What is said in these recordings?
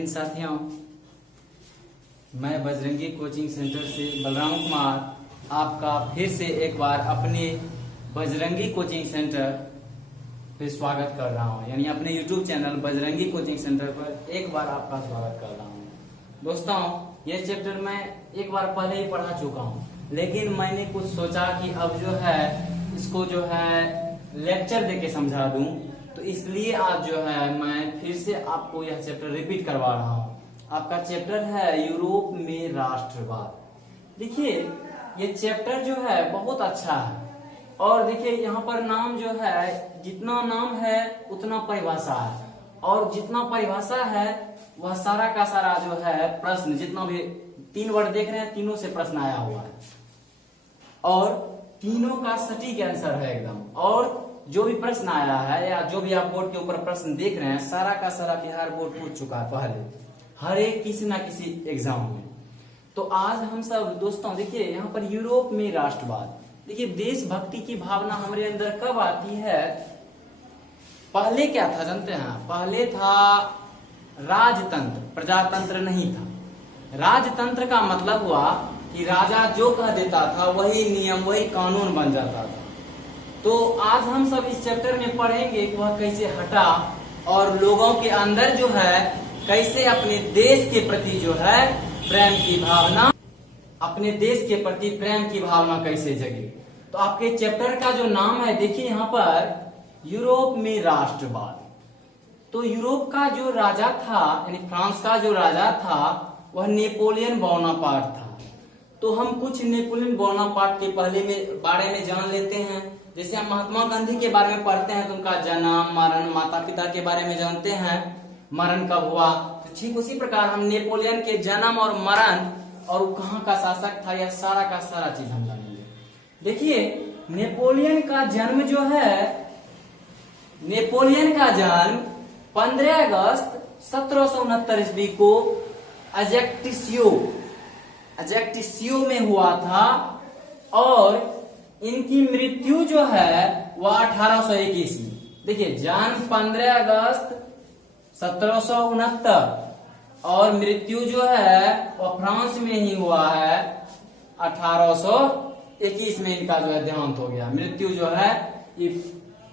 दिन साथियों, मैं बजरंगी कोचिंग सेंटर से बलराम कुमार आपका फिर से एक बार अपने बजरंगी कोचिंग सेंटर पे स्वागत कर रहा हूं। यानी अपने YouTube channel Bajrangi coaching centre पर एक बार आपका स्वागत कर रहा हूं। दोस्तों, ये चैप्टर मैं एक बार पहले ही पढ़ा चुका हूं, लेकिन मैंने कुछ सोचा कि अब जो है इसको जो है लेक्चर देके समझा दूं, तो इसलिए आज जो है मैं फिर से आपको यह चैप्टर रिपीट करवा रहा हूँ। आपका चैप्टर है यूरोप में राष्ट्रवाद। देखिए, ये चैप्टर जो है बहुत अच्छा है और देखिए यहाँ पर नाम जो है, जितना नाम है उतना परिभाषा है, और जितना परिभाषा है वह सारा का सारा जो है प्रश्न, जितना भी 3 वर्ड देख रहे हैं तीनों से प्रश्न आया हुआ है और तीनों का सटीक आंसर है एकदम। और जो भी प्रश्न आया है या जो भी आप बोर्ड के ऊपर प्रश्न देख रहे हैं, सारा का सारा बिहार बोर्ड पूछ चुका है पहले, हर एक किसी ना किसी एग्जाम में। तो आज हम सब दोस्तों देखिए यहाँ पर यूरोप में राष्ट्रवाद, देखिए देशभक्ति की भावना हमारे अंदर कब आती है। पहले क्या था जानते हैं? पहले था राजतंत्र, प्रजातंत्र नहीं था। राजतंत्र का मतलब हुआ कि राजा जो कह देता था वही नियम, वही कानून बन जाता था। तो आज हम सब इस चैप्टर में पढ़ेंगे कि वह कैसे हटा और लोगों के अंदर जो है कैसे अपने देश के प्रति जो है प्रेम की भावना, अपने देश के प्रति प्रेम की भावना कैसे जगे। तो आपके चैप्टर का जो नाम है देखिए यहाँ पर, यूरोप में राष्ट्रवाद। तो यूरोप का जो राजा था, यानी फ्रांस का जो राजा था, वह नेपोलियन बोनापार्ट था। तो हम कुछ नेपोलियन बोनापार्ट के बारे में जान लेते हैं। जैसे हम महात्मा गांधी के बारे में पढ़ते हैं तो उनका जन्म, मरण, माता पिता के बारे में जानते हैं, मरण कब हुआ। तो ठीक उसी प्रकार हम नेपोलियन के जन्म और मरण और कहाँ का शासक था, यह सारा का सारा चीज हम जानेंगे। देखिए, नेपोलियन का जन्म जो है, नेपोलियन का जन्म 15 अगस्त 1769 ईस्वी को अजेक्टिसियो में हुआ था और इनकी मृत्यु जो है वह 1821 में। देखिए, जन्म 15 अगस्त 1769 और मृत्यु जो है वह फ्रांस में ही हुआ है 1821 में। इनका जो है देहांत हो गया। मृत्यु जो है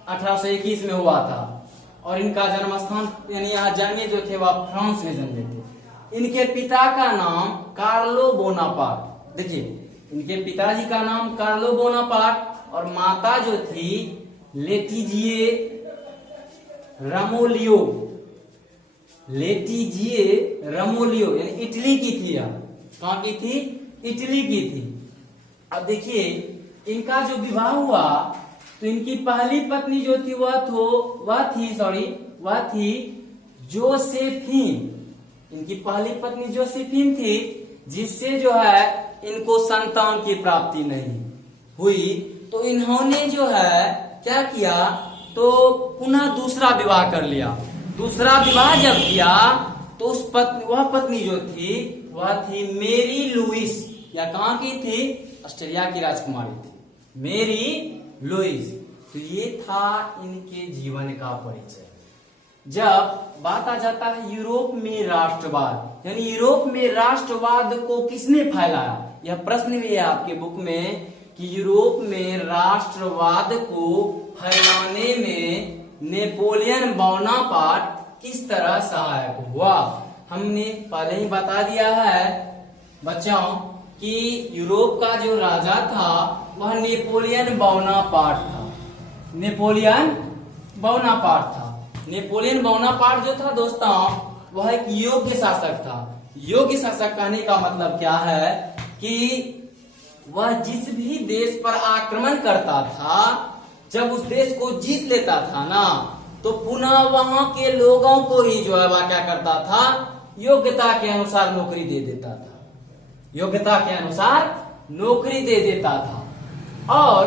1821 में हुआ था और इनका जन्म स्थान यानी यहाँ जन्मे जो थे वह फ्रांस में जन्मे थे। इनके पिता का नाम कार्लो बोनापार्ट। देखिए, इनके पिताजी का नाम कार्लो बोनापार्ट और माता जो थी लेटिजिए रमोलियो यानी इटली की थी। कहाँ की थी? इटली की थी। अब देखिए, इनका जो विवाह हुआ तो इनकी पहली पत्नी जो थी वह थी जोसेफिन। इनकी पहली पत्नी जोसेफिन थी, जिससे जो है इनको संतान की प्राप्ति नहीं हुई। तो इन्होंने जो है क्या किया, तो पुनः दूसरा विवाह कर लिया। दूसरा विवाह जब किया तो वह पत्नी जो थी वह थी मेरी लुइस, या कहाँ की थी? ऑस्ट्रेलिया की राजकुमारी थी मेरी लुइस। तो ये था इनके जीवन का परिचय। जब बात आ जाता है यूरोप में राष्ट्रवाद, यानी यूरोप में राष्ट्रवाद को किसने फैलाया, यह प्रश्न भी है आपके बुक में कि यूरोप में राष्ट्रवाद को फैलाने में नेपोलियन बोनापार्ट किस तरह सहायक हुआ। हमने पहले ही बता दिया है बच्चों कि यूरोप का जो राजा था वह नेपोलियन बोनापार्ट था। नेपोलियन बोनापार्ट जो था दोस्तों, वह एक योग्य शासक था। योग्य शासक कहने का मतलब क्या है कि वह जिस भी देश पर आक्रमण करता था, जब उस देश को जीत लेता था ना, तो पुनः वहां के लोगों को ही जो है वह क्या करता था, योग्यता के अनुसार नौकरी दे देता था। योग्यता के अनुसार नौकरी दे देता था। और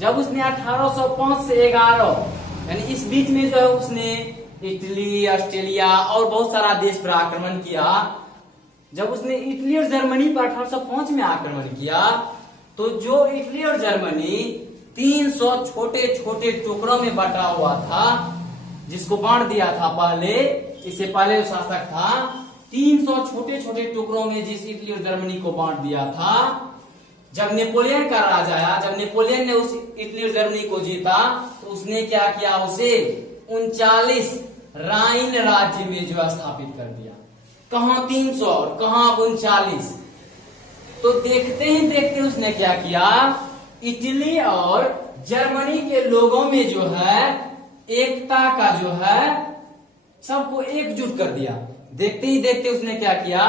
जब उसने 1805 से 11 यानी इस बीच में जो है उसने इटली, ऑस्ट्रेलिया और बहुत सारा देश पर आक्रमण किया। जब उसने इटली और जर्मनी पर 1805 में आक्रमण किया, तो जो इटली और जर्मनी 300 छोटे छोटे टुकड़ों में बटा हुआ था, जिसको बांट दिया था पहले, इससे पहले जो शासक था 300 छोटे छोटे टुकड़ों में जिस इटली और जर्मनी को बांट दिया था, जब नेपोलियन का राज आया, जब नेपोलियन ने उस इटली और जर्मनी को जीता, तो उसने क्या किया, उसे 39 राइन राज्य में जो स्थापित कर दिया। कहां 300 और कहां 39। तो देखते ही देखते उसने क्या किया, इटली और जर्मनी के लोगों में जो है एकता का जो है सबको एकजुट कर दिया। देखते ही देखते उसने क्या किया,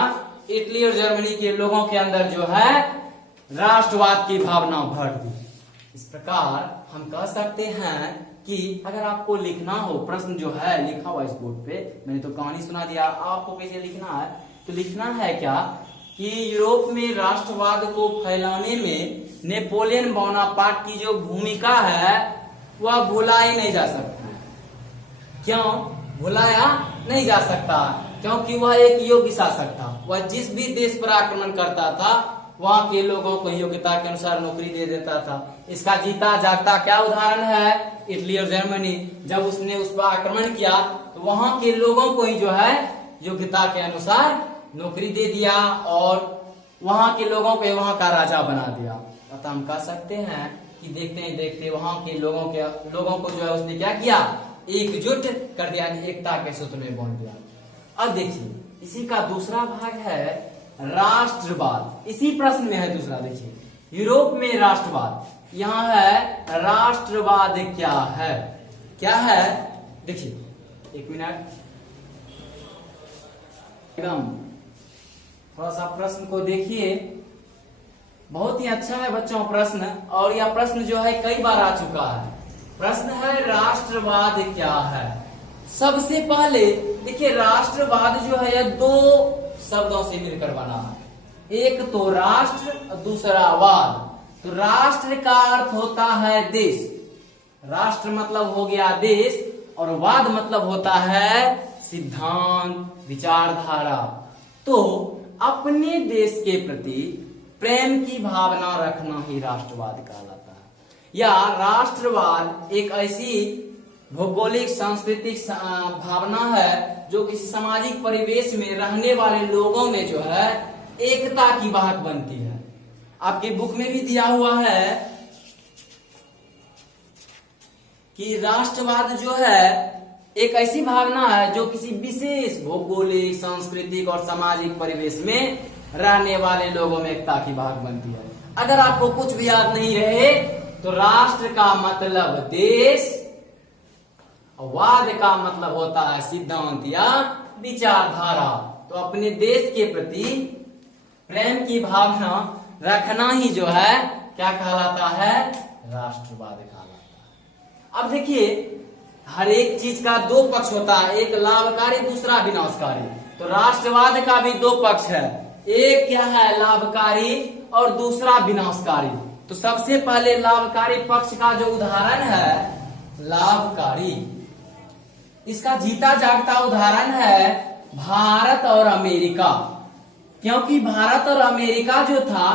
इटली और जर्मनी के लोगों के अंदर जो है राष्ट्रवाद की भावना भर दी। इस प्रकार हम कह सकते हैं कि अगर आपको लिखना हो, प्रश्न जो है लिखा हुआ इस बोर्ड पे, मैंने तो कहानी सुना दिया, आपको कैसे लिखना है, तो लिखना है क्या कि यूरोप में राष्ट्रवाद को फैलाने में नेपोलियन बोनापार्ट की जो भूमिका है वह भुलाई नहीं जा सकती। क्यों भुलाया नहीं जा सकता? क्योंकि वह एक योग्य शासक था। वह जिस भी देश पर आक्रमण करता था वहां के लोगों को योग्यता के अनुसार नौकरी दे देता था। इसका जीता जागता क्या उदाहरण है, इटली और जर्मनी। जब उसने उस पर आक्रमण किया तो वहां के लोगों को ही जो है योग्यता के अनुसार नौकरी दे दिया और वहां के लोगों को वहां का राजा बना दिया। अतः हम कह सकते हैं कि देखते ही देखते वहां के लोगों को जो है उसने क्या किया, एकजुट कर दिया, एकता के सूत्र में बांध दिया। अब देखिए इसी का दूसरा भाग है राष्ट्रवाद। इसी प्रश्न में है दूसरा, देखिए यूरोप में राष्ट्रवाद, यहाँ है राष्ट्रवाद क्या है, क्या है, देखिए एक मिनट, थोड़ा सा प्रश्न को देखिए, बहुत ही अच्छा है बच्चों प्रश्न, और यह प्रश्न जो है कई बार आ चुका है। प्रश्न है राष्ट्रवाद क्या है। सबसे पहले देखिए राष्ट्रवाद जो है यह दो शब्दों से मिलकर बना है, एक तो राष्ट्र और दूसरा वाद। तो राष्ट्र का अर्थ होता है देश, राष्ट्र मतलब हो गया देश, और वाद मतलब होता है सिद्धांत, विचारधारा। तो अपने देश के प्रति प्रेम की भावना रखना ही राष्ट्रवाद कहलाता है। या राष्ट्रवाद एक ऐसी भौगोलिक सांस्कृतिक भावना है जो किसी सामाजिक परिवेश में रहने वाले लोगों में जो है एकता की वाहक बनती है। आपकी बुक में भी दिया हुआ है कि राष्ट्रवाद जो है एक ऐसी भावना है जो किसी विशेष भौगोलिक, सांस्कृतिक और सामाजिक परिवेश में रहने वाले लोगों में एकता की भाग बनती है। अगर आपको कुछ भी याद नहीं रहे तो राष्ट्र का मतलब देश और वाद का मतलब होता है सिद्धांत या विचारधारा। तो अपने देश के प्रति प्रेम की भावना रखना ही जो है क्या कहलाता है, राष्ट्रवाद कहलाता है। अब देखिए हर एक चीज का दो पक्ष होता है, एक लाभकारी दूसरा विनाशकारी। तो राष्ट्रवाद का भी दो पक्ष है, एक क्या है लाभकारी और दूसरा विनाशकारी। तो सबसे पहले लाभकारी पक्ष का जो उदाहरण है लाभकारी, इसका जीता जागता उदाहरण है भारत और अमेरिका। क्योंकि भारत और अमेरिका जो था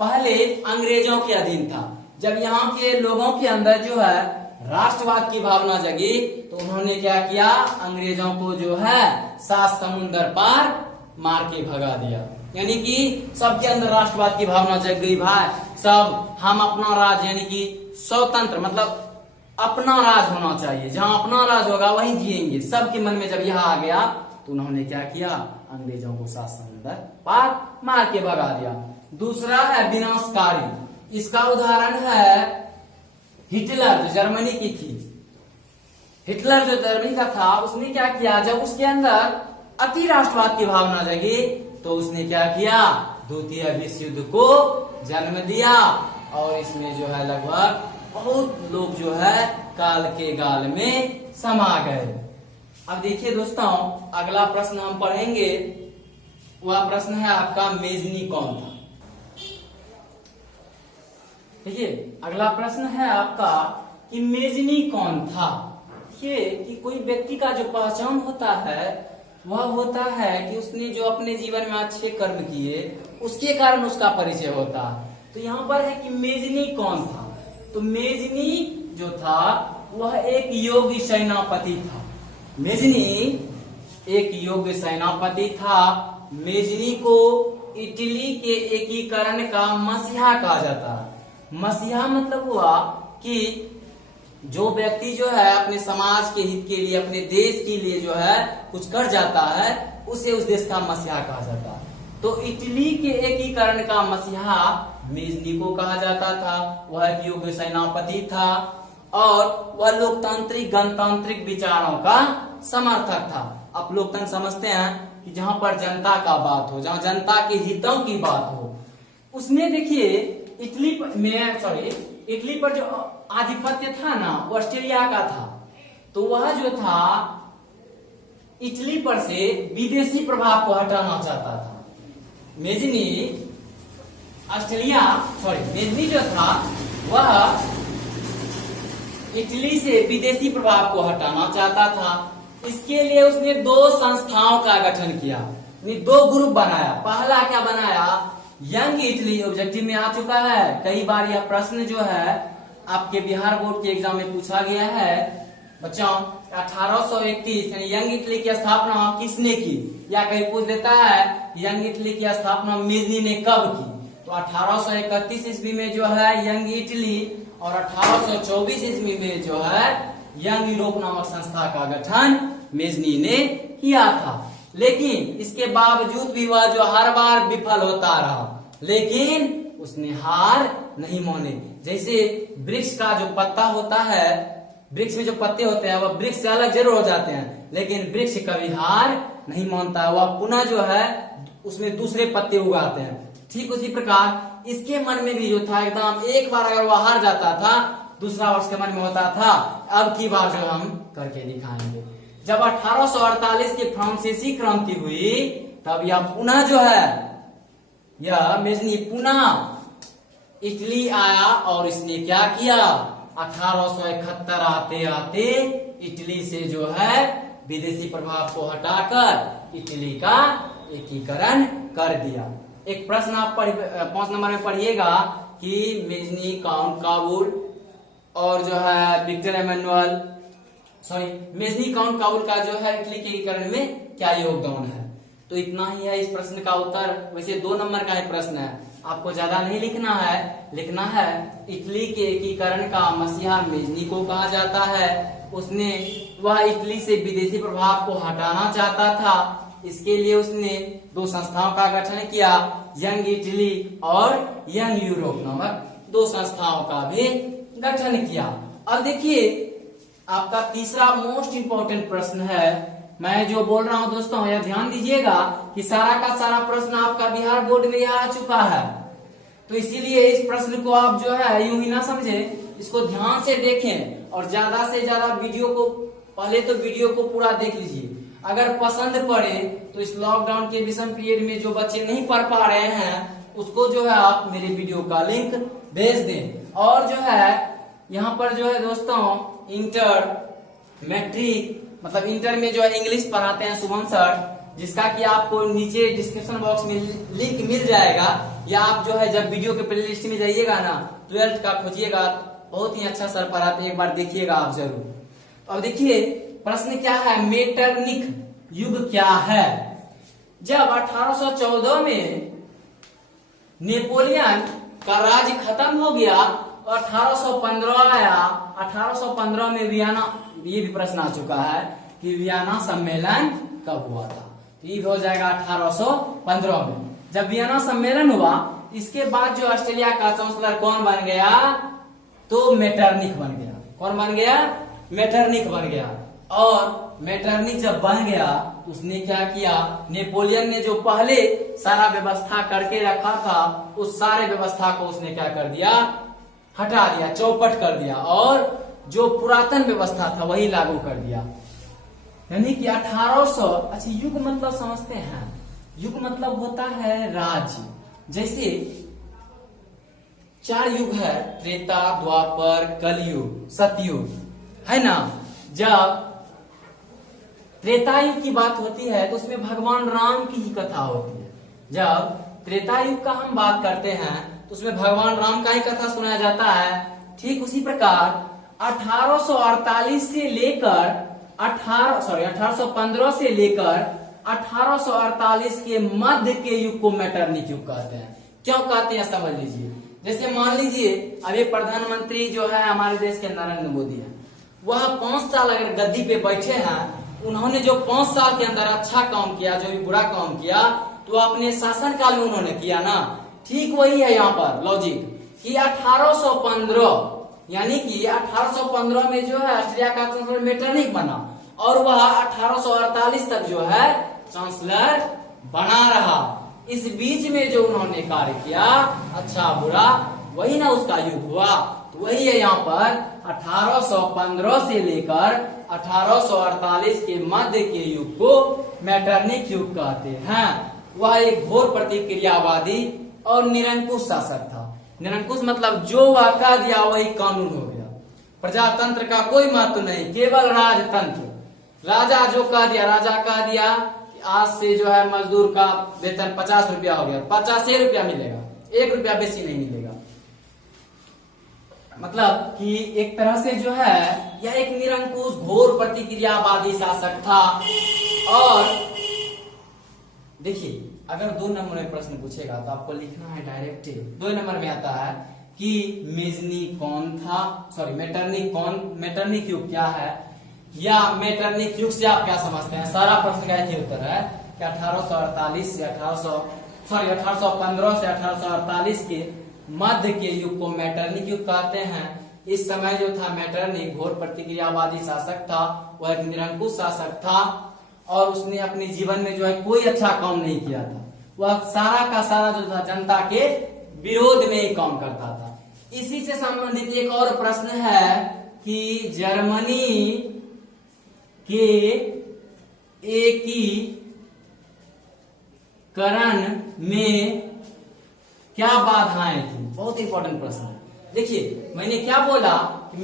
पहले अंग्रेजों के अधीन था। जब यहाँ के लोगों के अंदर जो है राष्ट्रवाद की भावना जगी तो उन्होंने क्या किया, अंग्रेजों को जो है 7 समुंदर पार मार के भगा दिया। यानी कि सबके अंदर राष्ट्रवाद की भावना जग गई, भाई सब हम अपना राज, यानी कि स्वतंत्र मतलब अपना राज होना चाहिए, जहां अपना राज होगा वहीं जिएंगे। सबके मन में जब यह आ गया तो उन्होंने क्या किया, अंग्रेजों को 7 समुंदर पार मार के भगा दिया। दूसरा है विनाशकारी, इसका उदाहरण है हिटलर जो जर्मनी की थी। हिटलर जो जर्मनी का था उसने क्या किया, जब उसके अंदर अति राष्ट्रवाद की भावना जगी तो उसने क्या किया, द्वितीय विश्व युद्ध को जन्म दिया। और इसमें जो है लगभग बहुत लोग जो है काल के गाल में समा गए। अब देखिए दोस्तों अगला प्रश्न हम पढ़ेंगे, वह प्रश्न है आपका मेजनी कौन था। देखिए अगला प्रश्न है आपका कि मेजनी कौन था। ये कि कोई व्यक्ति का जो पहचान होता है वह होता है कि उसने जो अपने जीवन में अच्छे कर्म किए उसके कारण उसका परिचय होता है। तो यहाँ पर है कि मेजनी कौन था। तो मेजनी जो था वह एक योग्य सेनापति था। मेजनी एक योग्य सेनापति था मेजनी को इटली के एकीकरण का मसीहा कहा जाता है। मसीहा मतलब हुआ कि जो व्यक्ति जो है अपने समाज के हित के लिए, अपने देश के लिए जो है कुछ कर जाता है, उसे उस देश का मसीहा कहा जाता है। तो इटली के एकीकरण का मसीहा मेजनी को कहा जाता था। वह एक योग्य सेनापति था और वह लोकतांत्रिक गणतांत्रिक विचारों का समर्थक था। आप लोकतंत्र समझते हैं कि जहां पर जनता का बात हो, जहां जनता के हितों की बात हो। उसने देखिए इटली पर जो आधिपत्य था ना, वो ऑस्ट्रेलिया का था। तो वह जो था इटली पर से विदेशी प्रभाव को हटाना चाहता था। मेजनी जो था वह इटली से विदेशी प्रभाव को हटाना चाहता था। इसके लिए उसने दो संस्थाओं का गठन किया, दो ग्रुप बनाया। पहला क्या बनाया, यंग इटली। ऑब्जेक्टिव में आ चुका है, कई बार यह प्रश्न जो है आपके बिहार बोर्ड के एग्जाम में पूछा गया है। बच्चों 1831 यानी यंग इटली की स्थापना किसने की, या कहीं पूछ देता है यंग इटली की स्थापना मेजनी ने कब की। तो 1831 ईस्वी में जो है यंग इटली और 1824 ईस्वी में जो है यंग यूरोप नामक संस्था का गठन मेजनी ने किया था। लेकिन इसके बावजूद भी वह जो हर बार विफल होता रहा, लेकिन उसने हार नहीं मानी। जैसे वृक्ष का जो पत्ता होता है, वृक्ष में जो पत्ते होते हैं वह वृक्ष से अलग जरूर हो जाते हैं, लेकिन वृक्ष कभी हार नहीं मानता, वह पुनः जो है उसमें दूसरे पत्ते उगाते हैं। ठीक उसी प्रकार इसके मन में भी जो था एकदम, एक बार अगर वह हार जाता था, दूसरा वर्ष के मन में होता था अब की बार जो हम करके दिखाएंगे। जब 1848 की फ्रांसीसी क्रांति हुई, तब यह पुनः जो है यह मेजनी पुनः इटली आया और इसने क्या किया, 1871 आते आते इटली से जो है विदेशी प्रभाव को हटाकर इटली का एकीकरण कर दिया। एक प्रश्न आप 5 नंबर में पढ़िएगा कि मेजनी, काउंट काबुल और जो है मेजनी काउंट काबुल का जो है इटली के एकीकरण में क्या योगदान है। तो इतना ही है इस प्रश्न का उत्तर। वैसे 2 नंबर का ही प्रश्न है, आपको ज्यादा नहीं लिखना है। लिखना है इटली के एकीकरण का मसीहा मेजनी को कहा जाता है। वह इटली से विदेशी प्रभाव को हटाना चाहता था। इसके लिए उसने 2 संस्थाओं का गठन किया, यंग इटली और यंग यूरोप नामक 2 संस्थाओं का भी गठन किया। अब देखिए आपका तीसरा मोस्ट इंपोर्टेंट प्रश्न है। मैं जो बोल रहा हूं दोस्तों, यह ध्यान दीजिएगा कि सारा का सारा प्रश्न आपका बिहार बोर्ड में आ चुका है। तो इसीलिए इस प्रश्न को आप जो है यूं ही ना समझे, इसको ध्यान से देखें और ज्यादा से ज्यादा वीडियो को पूरा देख लीजिए। अगर पसंद पड़े तो इस लॉकडाउन के विषम पीरियड में जो बच्चे नहीं पढ़ पा रहे हैं, उसको जो है आप मेरे वीडियो का लिंक भेज दें। और जो है यहाँ पर जो है दोस्तों इंटर, मैट्रिक मतलब इंटर में जो है इंग्लिश पढ़ाते हैं शुभम सर, जिसका कि आपको नीचे डिस्क्रिप्शन बॉक्स में लिंक मिल जाएगा, या आप जो है जब वीडियो के प्लेलिस्ट में जाइएगा ना 12th का खोजिएगा, बहुत ही अच्छा सर पढ़ाते हैं, एक बार देखिएगा आप जरूर। अब देखिए प्रश्न क्या है, मेटरनिख युग क्या है। जब 1814 में नेपोलियन का राज खत्म हो गया और 1815 आया, 1815 में वियना, ये भी प्रश्न आ चुका है कि वियना सम्मेलन कब हुआ था। तो ये हो जाएगा 1815 में जब वियना सम्मेलन हुआ। इसके बाद जो ऑस्ट्रेलिया का चांसलर कौन बन गया, तो मेटरनिख बन गया। कौन बन गया, मेटरनिख बन गया। और मेटरनिख जब बन गया उसने क्या किया, नेपोलियन ने जो पहले सारा व्यवस्था करके रखा था, उस सारे व्यवस्था को उसने क्या कर दिया, हटा दिया, चौपट कर दिया, और जो पुरातन व्यवस्था था वही लागू कर दिया। यानी कि 1800, अच्छा युग मतलब समझते हैं, युग मतलब होता है राज्य। जैसे 4 युग है, त्रेता, द्वापर, कलयुग, सतयुग, है ना। जब त्रेता युग की बात होती है तो उसमें भगवान राम की ही कथा होती है। जब त्रेता युग का हम बात करते हैं तो उसमें भगवान राम का ही कथा सुनाया जाता है। ठीक उसी प्रकार 1848 से लेकर 1815 से लेकर 1848 के मध्य के युग को मैटरनिक युग कहते हैं। क्यों कहते हैं समझ लीजिए। जैसे मान लीजिए अभी प्रधानमंत्री जो है हमारे देश के नरेंद्र मोदी है, वह 5 साल अगर गद्दी पे बैठे हैं, उन्होंने जो 5 साल के अंदर अच्छा काम किया, जो भी बुरा काम किया, तो अपने शासन काल में उन्होंने किया ना। ठीक वही है यहाँ पर लॉजिक कि 1815 यानी कि 1815 में जो है ऑस्ट्रिया का चांसलर मेटरनिक बना और वह 1848 तक जो है चांसलर बना रहा। इस बीच में जो उन्होंने कार्य किया अच्छा बुरा, वही ना उसका युग हुआ। तो वही है यहाँ पर 1815 से लेकर 1848 के मध्य के युग को मैटरनिक युग कहते हैं। वह एक घोर प्रतिक्रियावादी और निरंकुश शासक था। निरंकुश मतलब जो वह कह दिया वही कानून हो गया। प्रजातंत्र का कोई महत्व नहीं, केवल राजतंत्र। राजा जो कह दिया, राजा कह दिया आज से जो है मजदूर का वेतन 50 रुपया हो गया, 50 रुपया मिलेगा, 1 रुपया बेसी नहीं मिलेगा। मतलब कि एक तरह से जो है यह एक निरंकुश घोर प्रतिक्रियावादी शासक था। और देखिए अगर 2 नंबर में प्रश्न पूछेगा तो आपको लिखना है डायरेक्ट 2 नंबर में आता है कि मेजनी कौन था, सॉरी मैटरनिक युग क्या है, या मैटरनिक युग से आप क्या समझते हैं। सारा प्रश्न का एक उत्तर है कि 1848 से 1815 से 1848 के मध्य के युग को मैटरनिक युग कहते हैं। इस समय जो था मैटरनिक घोर प्रतिक्रियावादी शासक था, वह एक निरंकुश शासक था और उसने अपने जीवन में जो है कोई अच्छा काम नहीं किया था। वह सारा का सारा जो था जनता के विरोध में ही काम करता था। इसी से संबंधित एक और प्रश्न है कि जर्मनी के एकीकरण में क्या बाधाएं थी। बहुत इंपॉर्टेंट प्रश्न है। देखिए मैंने क्या बोला कि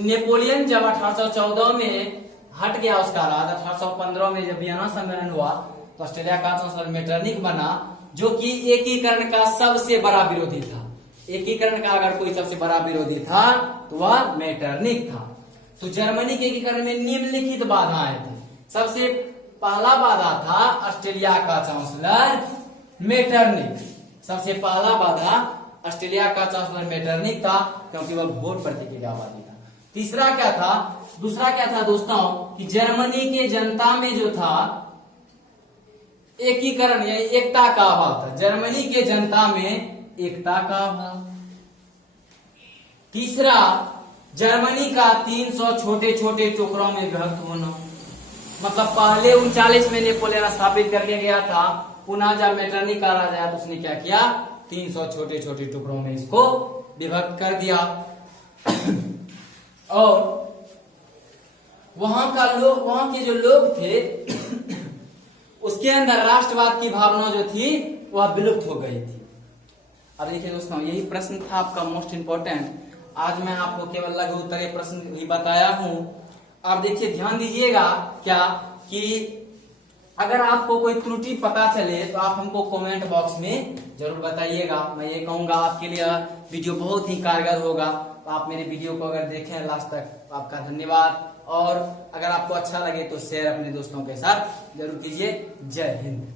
नेपोलियन जब 1814 में हट गया उसका राज, 1815 में जब वियना सम्मेलन हुआ तो ऑस्ट्रेलिया का चांसलर मेटरनिक बना, जो कि एकीकरण का सबसे बड़ा विरोधी था। एकीकरण का अगर कोई सबसे बड़ा विरोधी था तो वह मेटरनिक था। तो जर्मनी के एकीकरण में निम्नलिखित बाधाएं थी। सबसे पहला बाधा था ऑस्ट्रेलिया का चांसलर मेटरनिक। सबसे पहला बाधा ऑस्ट्रेलिया का चांसलर मेटरनिक था क्योंकि वह घोर प्रतिक्रियावादी था। दूसरा क्या था दोस्तों कि जर्मनी के जनता में जो था एकीकरण या एकता का अभाव था। जर्मनी के जनता में एकता का अभाव। तीसरा, जर्मनी का 300 छोटे छोटे टुकड़ों में विभक्त होना। मतलब पहले 39 में नेपोलियन स्थापित करके गया था, पुनः जब मेटरनिक का राज आया तो उसने क्या किया, 300 छोटे छोटे टुकड़ों में इसको विभक्त कर दिया। और वहां के जो लोग थे उसके अंदर राष्ट्रवाद की भावना जो थी वह विलुप्त हो गई थी। अब देखिए दोस्तों, यही प्रश्न था आपका मोस्ट इंपोर्टेंट। आज मैं आपको केवल लघु उत्तरीय प्रश्न ही बताया हूं। अब देखिए ध्यान दीजिएगा क्या कि अगर आपको कोई त्रुटि पता चले तो आप हमको कमेंट बॉक्स में जरूर बताइएगा। मैं ये कहूंगा आपके लिए वीडियो बहुत ही कारगर होगा। तो आप मेरे वीडियो को अगर देखें लास्ट तक तो आपका धन्यवाद। और अगर आपको अच्छा लगे तो शेयर अपने दोस्तों के साथ जरूर कीजिए। जय हिंद।